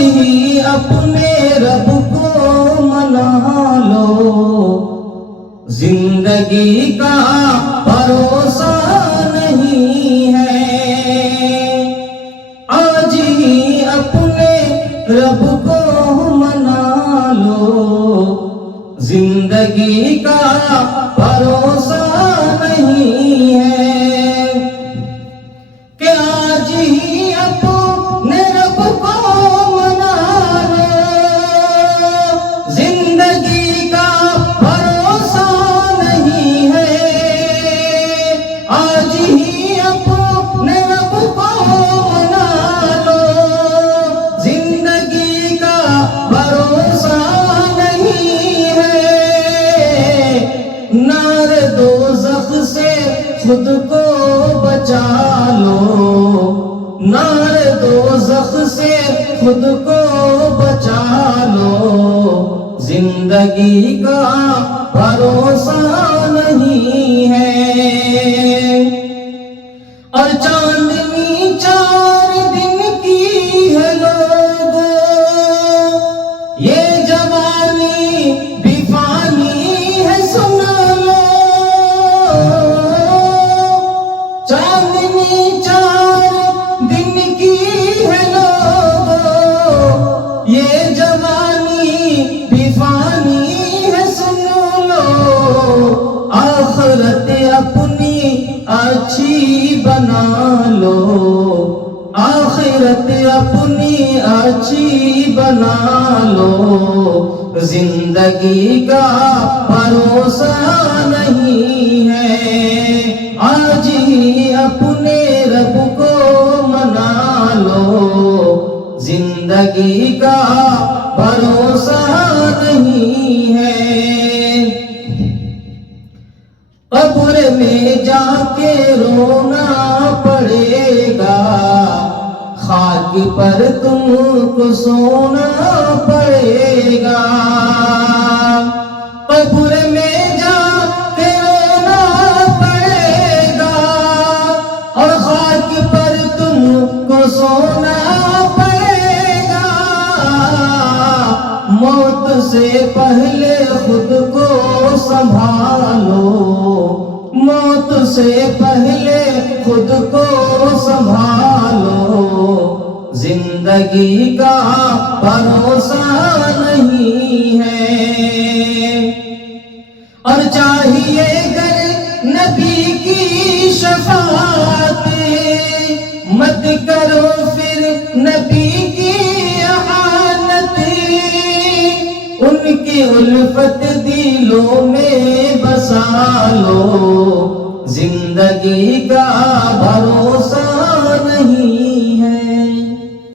ہی اپنے رب کو منا لو، زندگی کا بھروسہ نہیں ہے۔ آج ہی اپنے رب کو منا لو، زندگی کا بھروسہ نہیں ہے، کہ آج ہی اپنے رب کو منا لو، زندگی کا بھروسہ نہیں ہے۔ آج ہی اپنے رب کو منا لو، زندگی کا بھروسہ نہیں ہے۔ نار دوزخ سے خود کو بچا لو، نار دوزخ سے خود کو بچا لو، زندگی کا بھروسہ نہیں ہے۔ اور چاندنی 4 دن کی ہے لوگو، یہ جوانی بھی فانی ہے سن لو۔ چاندنی 4 دن کی ہے لوگو، یہ جوانی بھی فانی ہے سن لو۔ آخرت اپنی اچھی بنا لو، آخرت اپنی اچھی بنا لو، زندگی کا بھروسہ نہیں ہے۔ آج ہی اپنے رب کو منا لو، زندگی کا بھروسہ نہیں ہے۔ قبر میں جا کے رونا پڑے گا، خاک پر تم کو سونا پڑے گا۔ قبر میں جا کے رونا پڑے گا، اور خاک پر تم کو سونا پڑے گا۔ موت سے پہلے خود کو سنبھالو، موت سے پہلے خود کو سنبھالو، زندگی کا بھروسہ نہیں ہے۔ اور چاہیے گر نبی کی شفاعت، مت کرو پھر نبی کی احانت، ان کی الفت دلوں میں بسا لو، زندگی کا بھروسہ